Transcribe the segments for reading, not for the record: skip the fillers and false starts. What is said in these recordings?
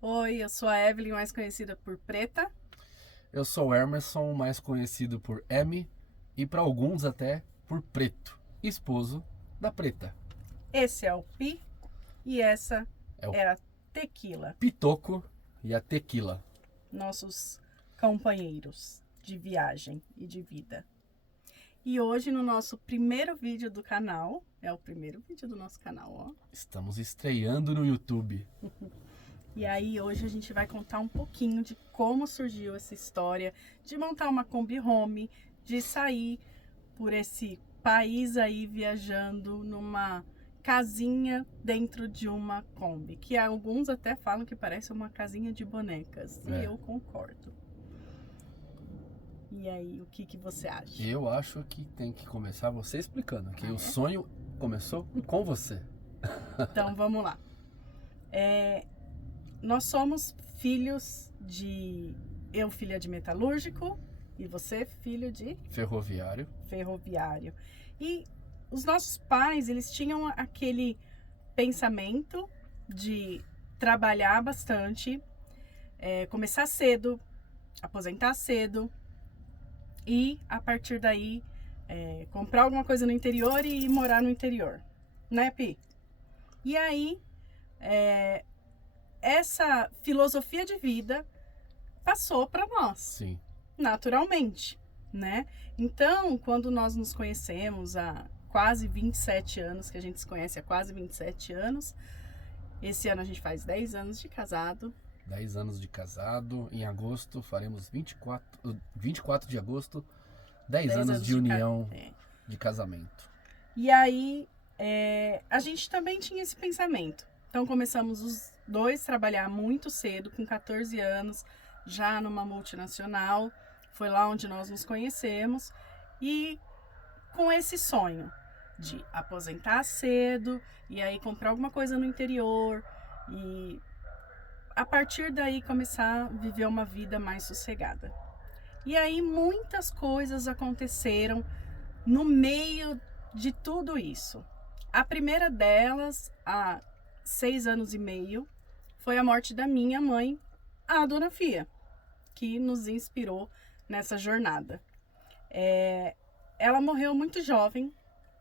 Oi, eu sou a Evelyn, mais conhecida por Preta. Eu sou o Emerson, mais conhecido por M e para alguns até por Preto, esposo da Preta. Esse é o Pi e essa É o é a Tequila, Pitoco e a Tequila. nossos companheiros de viagem e de vida. E hoje no nosso primeiro vídeo do canal, é o primeiro vídeo do nosso canal, ó. Estamos estreando no YouTube. E aí hoje a gente vai contar um pouquinho de como surgiu essa história de montar uma Kombi Home, de sair por esse país aí viajando numa casinha dentro de uma Kombi, que alguns até falam que parece uma casinha de bonecas, e eu concordo. E aí, o que você acha? Eu acho que tem que começar você explicando que o É? sonho começou com você. Então vamos lá. Nós somos filhos de... Eu, filha de metalúrgico, e você, filho de Ferroviário. ferroviário. E os nossos pais, eles tinham aquele pensamento de trabalhar bastante, começar cedo, aposentar cedo e a partir daí comprar alguma coisa no interior e morar no interior, né, Pi? E aí essa filosofia de vida passou para nós, Sim. naturalmente, né? Então, quando nós nos conhecemos há quase 27 anos, que a gente se conhece há quase 27 anos, esse ano a gente faz 10 anos de casado. 10 anos de casado. Em agosto faremos 24 de agosto, 10 anos de união de casamento. E aí, a gente também tinha esse pensamento. Então, começamos os dois a trabalhar muito cedo, com 14 anos, já numa multinacional. Foi lá onde nós nos conhecemos. E com esse sonho de aposentar cedo e aí comprar alguma coisa no interior e a partir daí começar a viver uma vida mais sossegada. E aí muitas coisas aconteceram no meio de tudo isso. A primeira delas, há 6 anos e meio, foi a morte da minha mãe, a Dona Fia, que nos inspirou nessa jornada. Ela morreu muito jovem,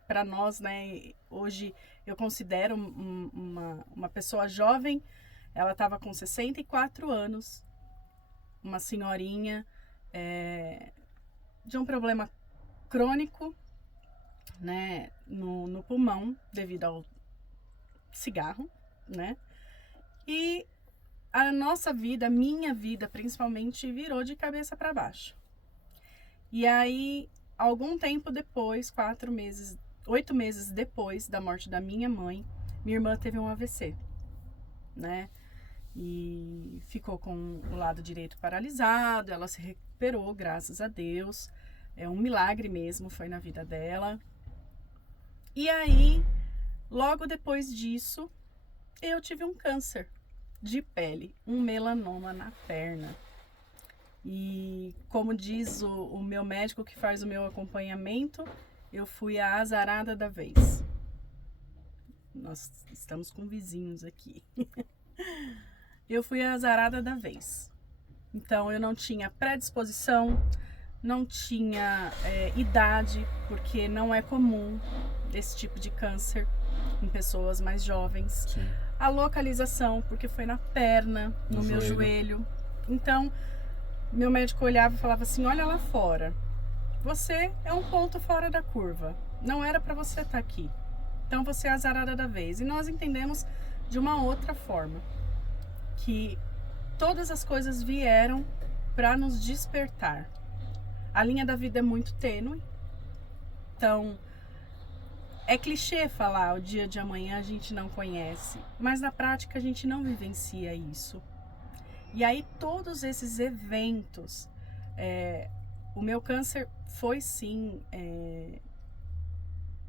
para nós, né? Hoje eu considero uma pessoa jovem. Ela estava com 64 anos, uma senhorinha de um problema crônico, né, no pulmão, devido ao cigarro, né? E a nossa vida, a minha vida principalmente, virou de cabeça para baixo. E aí, algum tempo depois, 8 meses depois da morte da minha mãe, minha irmã teve um AVC, né? E ficou com o lado direito paralisado, ela se recuperou, graças a Deus. É um milagre mesmo, foi na vida dela. E aí, logo depois disso, eu tive um câncer de pele, um melanoma na perna. E como diz o meu médico que faz o meu acompanhamento, eu fui a azarada da vez. Nós estamos com vizinhos aqui. Eu fui a azarada da vez. Então eu não tinha predisposição, não tinha idade, porque não é comum esse tipo de câncer em pessoas mais jovens. Sim. A localização, porque foi na perna, no meu joelho. Então, meu médico olhava e falava assim: olha lá fora, você é um ponto fora da curva, não era para você estar aqui, então você é a azarada da vez. E nós entendemos de uma outra forma, que todas as coisas vieram para nos despertar. A linha da vida é muito tênue, então é clichê falar o dia de amanhã a gente não conhece, mas na prática a gente não vivencia isso. E aí todos esses eventos, o meu câncer foi sim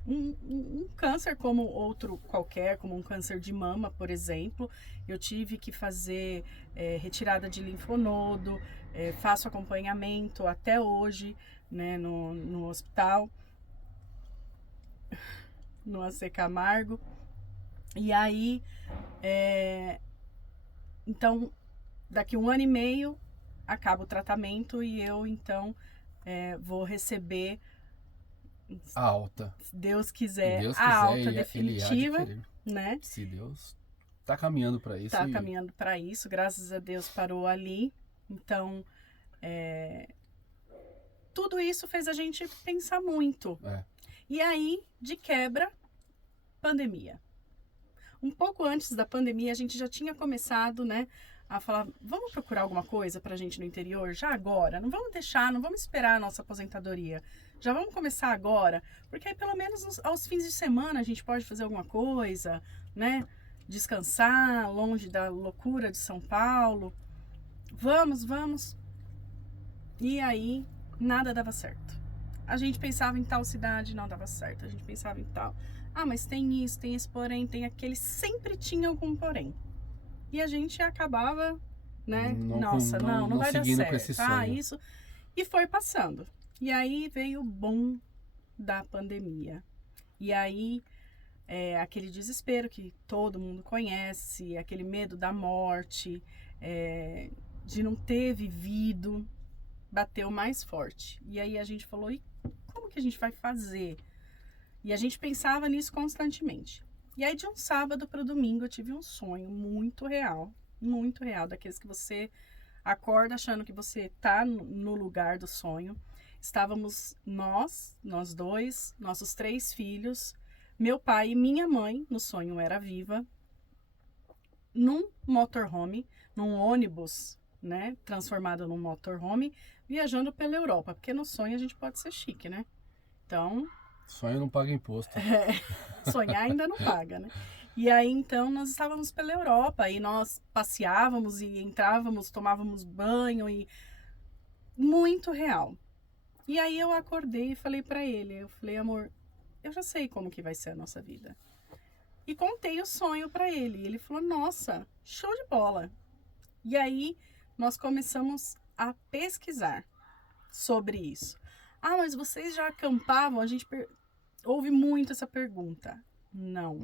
um câncer como outro qualquer, como um câncer de mama, por exemplo. Eu tive que fazer retirada de linfonodo, faço acompanhamento até hoje, né, no hospital, no AC Camargo. E aí, então, daqui 1 ano e meio acaba o tratamento e eu, então, vou receber, A alta. se Deus quiser, Deus a quiser, alta ele há de definitiva, querer. né? Se Deus tá caminhando para isso. Tá caminhando para isso, graças a Deus parou ali. Então, tudo isso fez a gente pensar muito. E aí, de quebra, pandemia. Um pouco antes da pandemia, a gente já tinha começado, né, a falar, vamos procurar alguma coisa pra gente no interior, já agora, não vamos deixar, não vamos esperar a nossa aposentadoria, já vamos começar agora, porque aí pelo menos aos fins de semana a gente pode fazer alguma coisa, né, descansar, longe da loucura de São Paulo, vamos, e aí nada dava certo. A gente pensava em tal cidade, não dava certo, a gente pensava em tal, mas tem isso, tem esse porém, tem aquele, sempre tinha algum porém. E a gente acabava, né? Não vai dar certo. Com esse sonho. Isso. E foi passando. E aí veio o boom da pandemia. E aí, aquele desespero que todo mundo conhece, aquele medo da morte, de não ter vivido, bateu mais forte. E aí a gente falou, e como que a gente vai fazer? E a gente pensava nisso constantemente. E aí, de um sábado para o domingo, eu tive um sonho muito real, daqueles que você acorda achando que você tá no lugar do sonho. Estávamos nós dois, nossos 3 filhos, meu pai e minha mãe, no sonho era viva, num motorhome, num ônibus, né, transformado num motorhome, viajando pela Europa, porque no sonho a gente pode ser chique, né? Então... Sonho não paga imposto. Sonhar ainda não paga, né? E aí, então, nós estávamos pela Europa e nós passeávamos e entrávamos, tomávamos banho e... Muito real. E aí eu acordei e falei pra ele, eu falei, amor, eu já sei como que vai ser a nossa vida. E contei o sonho pra ele. E ele falou, nossa, show de bola. E aí, nós começamos a pesquisar sobre isso. Mas vocês já acampavam? A gente ouve muito essa pergunta. Não.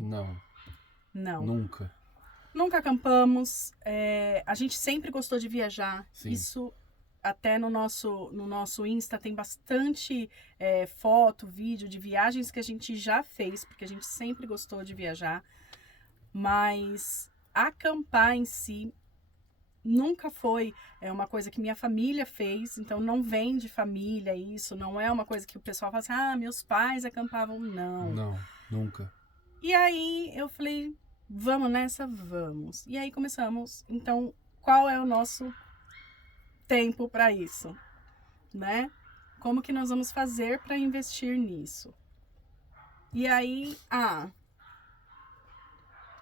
Nunca acampamos. A gente sempre gostou de viajar. Sim. Isso até no nosso Insta tem bastante foto, vídeo de viagens que a gente já fez, porque a gente sempre gostou de viajar. Mas acampar em si nunca foi uma coisa que minha família fez, então não vem de família isso, não é uma coisa que o pessoal fala assim, meus pais acampavam, não. Não, nunca. E aí eu falei, vamos nessa? Vamos. E aí começamos, então, qual é o nosso tempo para isso, né? Como que nós vamos fazer para investir nisso? E aí,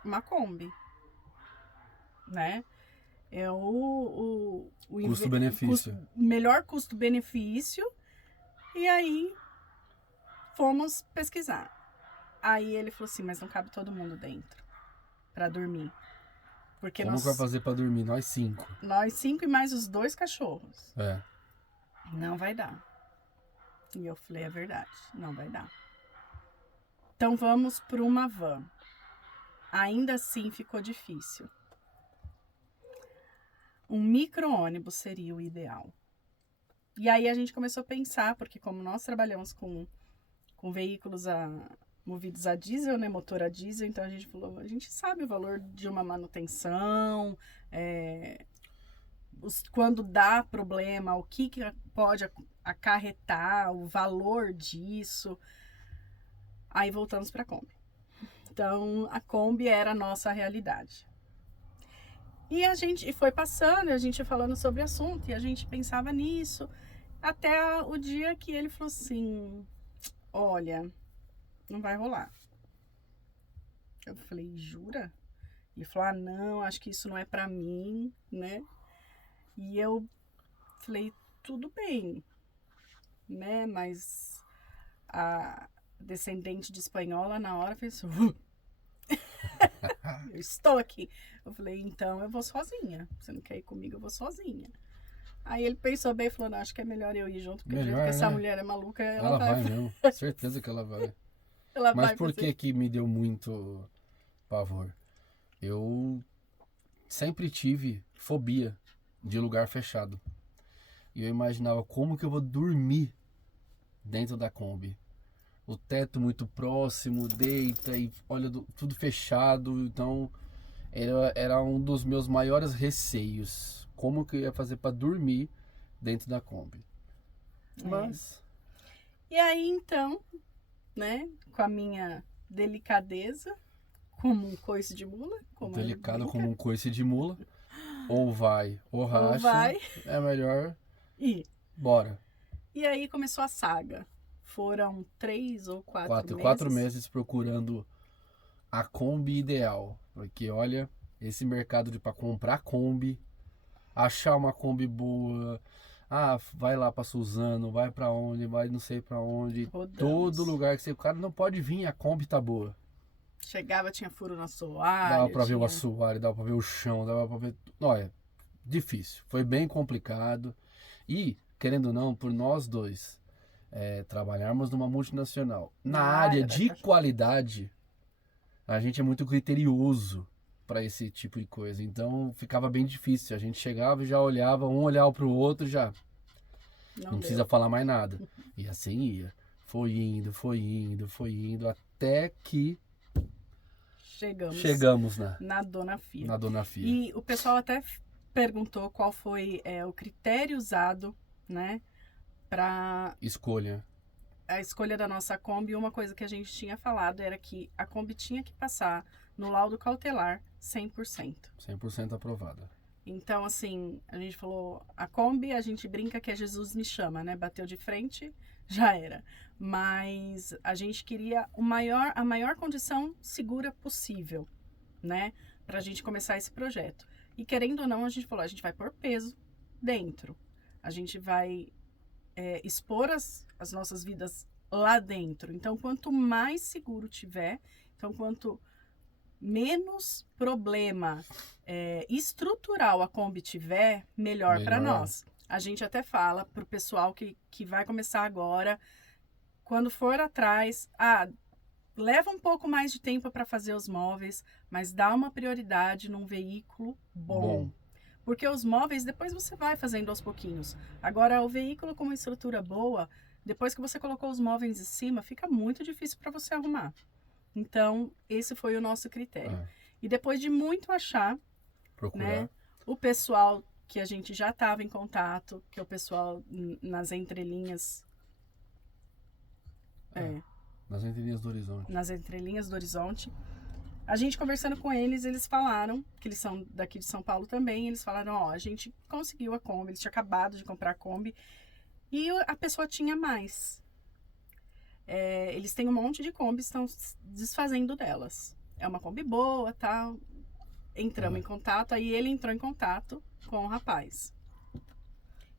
uma Kombi, né? É o custo-benefício. Melhor custo-benefício. E aí, fomos pesquisar. Aí ele falou assim, mas não cabe todo mundo dentro pra dormir. Porque Como vai fazer pra dormir? Nós 5. Nós 5 e mais os 2 cachorros. É. Não vai dar. E eu falei, é verdade, não vai dar. Então vamos para uma van. Ainda assim ficou difícil. Um micro-ônibus seria o ideal. E aí a gente começou a pensar, porque como nós trabalhamos com veículos movidos a diesel, né, motor a diesel, então a gente falou, a gente sabe o valor de uma manutenção, quando dá problema, o que pode acarretar, o valor disso. Aí voltamos para a Kombi. Então a Kombi era a nossa realidade. E a gente foi passando, a gente falando sobre o assunto, e a gente pensava nisso, até o dia que ele falou assim, olha, não vai rolar. Eu falei, jura? Ele falou, não, acho que isso não é pra mim, né? E eu falei, tudo bem, né? Mas a descendente de espanhola na hora fez eu estou aqui. Eu falei, então eu vou sozinha. Você não quer ir comigo, eu vou sozinha. Aí ele pensou bem e falou, não, acho que é melhor eu ir junto, porque melhor, que essa mulher é maluca, ela vai mesmo. Certeza que ela vai. Mas por que me deu muito pavor? Eu sempre tive fobia de lugar fechado. E eu imaginava como que eu vou dormir dentro da Kombi. O teto muito próximo, deita e olha tudo fechado. Então era um dos meus maiores receios. Como que eu ia fazer para dormir dentro da Kombi. Mas... E aí então, né, com a minha delicadeza, como um coice de mula. Delicado como um coice de mula. Ou vai, ou racha. Ou vai. É melhor E bora. E aí começou a saga. Foram 3 ou 4 meses. 4 meses procurando a Kombi ideal. Porque olha, esse mercado para comprar Kombi, achar uma Kombi boa. Ah, vai lá pra Suzano, vai pra onde, vai não sei pra onde. Rodamos. Todo lugar que você... O cara não pode vir, a Kombi tá boa. Chegava, tinha furo no assoalho. Dava pra ver o assoalho, dava pra ver o chão, dava pra ver... Olha, difícil. Foi bem complicado. E, querendo ou não, por nós dois trabalharmos numa multinacional, na área de qualidade, a gente é muito criterioso para esse tipo de coisa. Então ficava bem difícil. A gente chegava e já olhava, um olhava pro outro já. Não precisa falar mais nada. E assim ia. Foi indo, até que chegamos na Dona Fia. Na Dona Fia. E o pessoal até perguntou qual foi o critério usado, né, para a escolha da nossa Kombi. Uma coisa que a gente tinha falado era que a Kombi tinha que passar no laudo cautelar 100%. 100% aprovada. Então, assim, a gente falou, a Kombi, a gente brinca que é Jesus me chama, né? Bateu de frente, já era. Mas a gente queria a maior condição segura possível, né? Pra gente começar esse projeto. E querendo ou não, a gente falou, a gente vai pôr peso dentro. A gente vai expor as nossas vidas lá dentro. Então, quanto mais seguro tiver, então quanto menos problema estrutural a Kombi tiver, melhor para nós. A gente até fala pro pessoal que vai começar agora, quando for atrás, leva um pouco mais de tempo para fazer os móveis, mas dá uma prioridade num veículo bom. Porque os móveis, depois você vai fazendo aos pouquinhos. Agora, o veículo com uma estrutura boa, depois que você colocou os móveis em cima, fica muito difícil para você arrumar. Então, esse foi o nosso critério. E depois de muito achar, né, o pessoal que a gente já estava em contato, que é o pessoal nas entrelinhas... Nas entrelinhas do horizonte. Nas entrelinhas do horizonte. A gente conversando com eles, eles falaram, que eles são daqui de São Paulo também, eles falaram, a gente conseguiu a Kombi, eles tinham acabado de comprar a Kombi, e a pessoa tinha mais. Eles têm um monte de Kombi, estão desfazendo delas. É uma Kombi boa, tal. Entramos em contato, aí ele entrou em contato com o rapaz.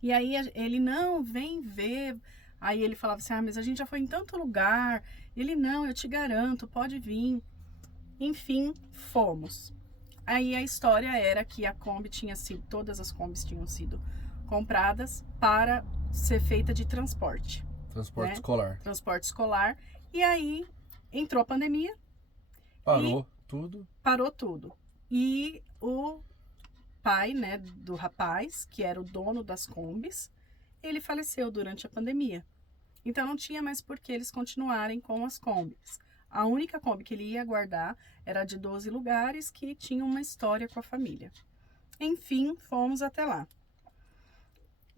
E aí ele, não, vem ver. Aí ele falava assim, mas a gente já foi em tanto lugar. Ele, não, eu te garanto, pode vir. Enfim, fomos. Aí a história era que a Kombi todas as Kombis tinham sido compradas para ser feita de transporte. Transporte escolar. Transporte escolar. E aí entrou a pandemia. Parou tudo. Parou tudo. E o pai, né, do rapaz, que era o dono das Kombis, ele faleceu durante a pandemia. Então não tinha mais por que eles continuarem com as Kombis. A única Kombi que ele ia guardar era de 12 lugares que tinha uma história com a família. Enfim, fomos até lá.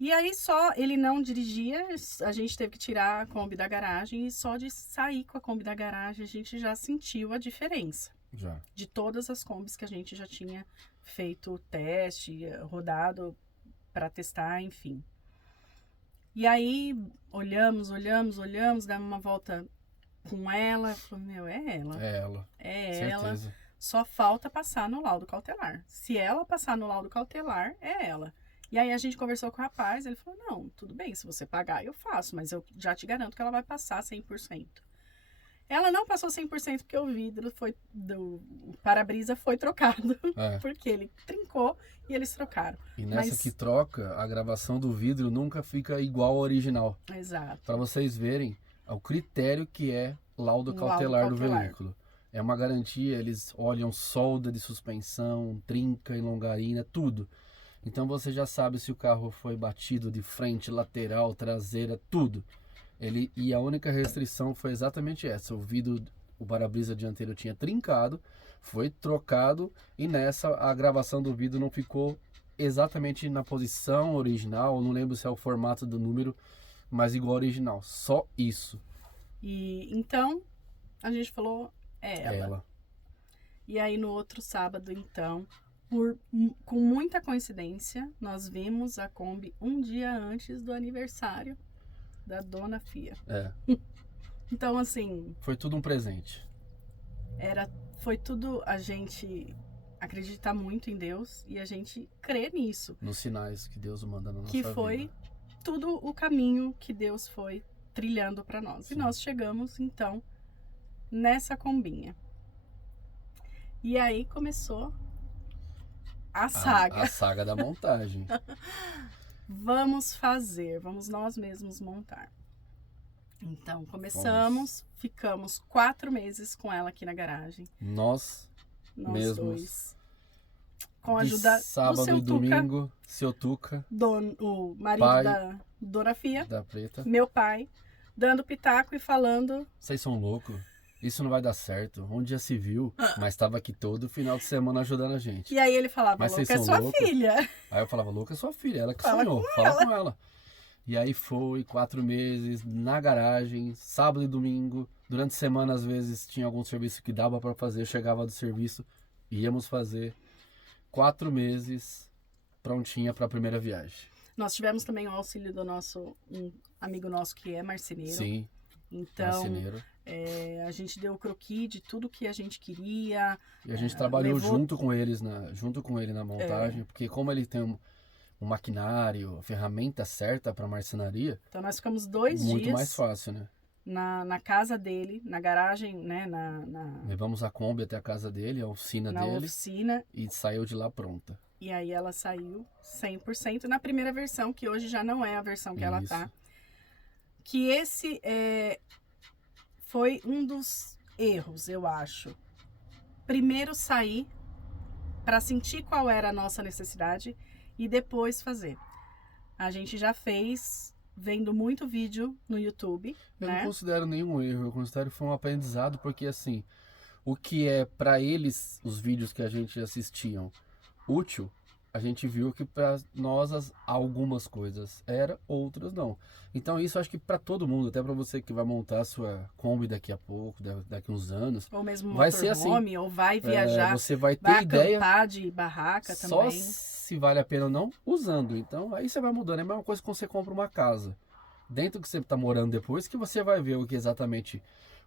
E aí ele não dirigia, a gente teve que tirar a Kombi da garagem, e só de sair com a Kombi da garagem a gente já sentiu a diferença. Já. De todas as Kombis que a gente já tinha feito teste, rodado para testar, enfim. E aí olhamos, demos uma volta com ela, falou, é ela. É ela. Certeza. Só falta passar no laudo cautelar. Se ela passar no laudo cautelar, é ela. E aí a gente conversou com o rapaz, ele falou, não, tudo bem, se você pagar eu faço, mas eu já te garanto que ela vai passar 100%. Ela não passou 100% porque o vidro o para-brisa foi trocado, porque ele trincou e eles trocaram. E nessa que troca, a gravação do vidro nunca fica igual ao original. Exato. Para vocês verem o critério que é laudo cautelar do veículo. É uma garantia, eles olham solda de suspensão, trinca e longarina, tudo. Então você já sabe se o carro foi batido de frente, lateral, traseira, tudo. E a única restrição foi exatamente essa. O para-brisa dianteiro tinha trincado, foi trocado e nessa a gravação do vídeo não ficou exatamente na posição original. Não lembro se é o formato do número, mas igual ao original. Só isso. E então a gente falou, é ela. E aí no outro sábado, então, com muita coincidência, nós vimos a Kombi um dia antes do aniversário da Dona Fia. Então, assim... Foi tudo um presente. Foi tudo a gente acreditar muito em Deus e a gente crer nisso. Nos sinais que Deus manda na nossa vida. Que foi tudo o caminho que Deus foi trilhando para nós. Sim. E nós chegamos, então, nessa Kombinha. E aí começou a saga. A saga da montagem. Vamos nós mesmos montar. Então, ficamos 4 meses com ela aqui na garagem. Nós mesmos. Dois. Com a ajuda sábado do seu e domingo, seu Tuca. O marido da Dona Fia. Da Preta. Meu pai, dando pitaco e falando... Vocês são loucos. Isso não vai dar certo. Onde já se viu, mas estava aqui todo final de semana ajudando a gente. E aí ele falava, mas louca é sua filha. Aí eu falava, louca é sua filha, ela que sonhou, fala com ela. E aí foi 4 meses na garagem, sábado e domingo. Durante a semana, às vezes, tinha algum serviço que dava para fazer. Eu chegava do serviço, íamos fazer. 4 meses prontinha para a primeira viagem. Nós tivemos também o auxílio do um amigo nosso que é marceneiro. Sim, então, marceneiro. A gente deu o croquis de tudo que a gente queria. E a gente trabalhou junto com ele na montagem, porque como ele tem um maquinário, a ferramenta certa para marcenaria. Então nós ficamos 2 dias. Muito mais fácil, né? Na casa dele, na garagem, né? Levamos a Kombi até a casa dele, a oficina dele. Na oficina. E saiu de lá pronta. E aí ela saiu 100% na primeira versão, que hoje já não é a versão que ela tá. Que esse foi um dos erros, eu acho. Primeiro sair para sentir qual era a nossa necessidade e depois fazer. A gente já fez vendo muito vídeo no YouTube. Eu não considero nenhum erro, eu considero que foi um aprendizado, porque assim, o que é para eles, os vídeos que a gente assistiam, útil, a gente viu que para nós algumas coisas era, outras não. Então isso acho que para todo mundo, até para você que vai montar a sua Kombi daqui a pouco, daqui uns anos, ou mesmo vai ser assim, ou vai viajar, você vai ter ideia, acampar de barraca só também. Se vale a pena ou não usando. Então aí você vai mudando. É a mesma coisa quando você compra uma casa. Dentro que você está morando depois, que você vai ver o que exatamente,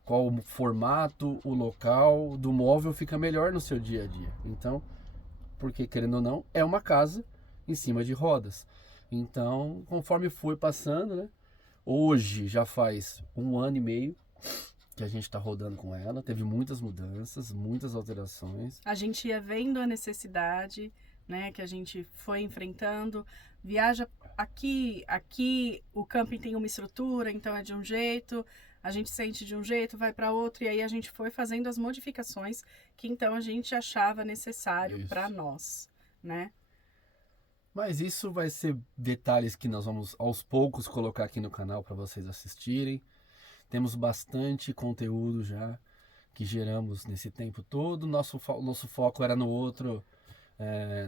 qual o formato, o local do móvel fica melhor no seu dia a dia. Então, porque querendo ou não, é uma casa em cima de rodas. Então, conforme foi passando, né? Hoje já faz 1 ano e meio que a gente está rodando com ela. Teve muitas mudanças, muitas alterações. A gente ia vendo a necessidade, né, que a gente foi enfrentando. Viaja aqui o camping tem uma estrutura, então é de um jeito, a gente sente de um jeito, vai para outro, e aí a gente foi fazendo as modificações que então a gente achava necessário para nós, né? Mas isso vai ser detalhes que nós vamos aos poucos colocar aqui no canal para vocês assistirem. Temos bastante conteúdo já que geramos nesse tempo todo. Nosso foco era no outro,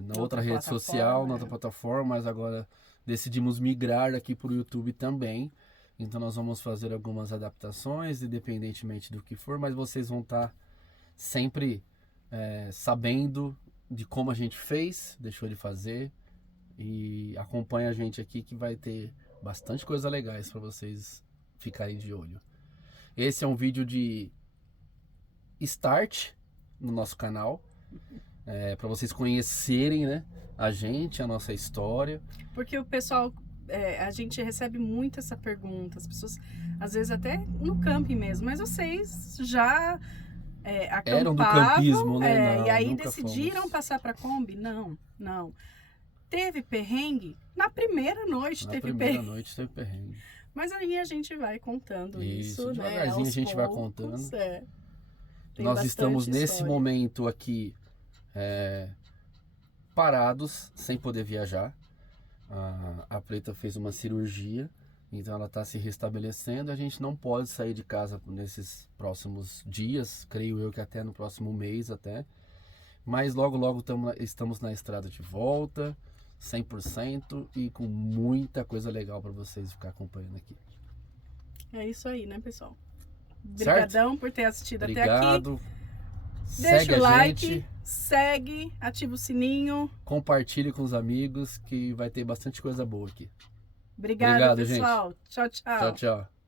na outra rede social, na outra plataforma, mas agora decidimos migrar aqui para o YouTube também. Então nós vamos fazer algumas adaptações, independentemente do que for, mas vocês vão estar sempre sabendo de como a gente fez, deixou de fazer, e acompanha a gente aqui que vai ter bastante coisa legais para vocês ficarem de olho. Esse é um vídeo de start no nosso canal, para vocês conhecerem, né, a gente, a nossa história. Porque o pessoal, a gente recebe muito essa pergunta, as pessoas, às vezes até no camping mesmo, mas vocês já acampavam, eram do campismo, né? Não, e aí decidiram passar para Kombi? Não. Teve perrengue? Na primeira noite teve perrengue. Mas aí a gente vai contando isso, devagarzinho, né? a gente vai contando. Tem Nós estamos bastante nesse história. momento aqui parados, sem poder viajar. A Preta fez uma cirurgia, então ela está se restabelecendo. A gente não pode sair de casa nesses próximos dias, creio eu que até no próximo mês até. Mas logo, logo estamos na estrada de volta, 100% e com muita coisa legal para vocês ficar acompanhando aqui. É isso aí, né, pessoal? Certo? Obrigadão por ter assistido até aqui. Obrigado. Deixa Segue o a like, gente, segue, ativa o sininho. compartilhe com os amigos que vai ter bastante coisa boa aqui. Obrigada, Obrigado, pessoal. Tchau, tchau. Tchau, tchau.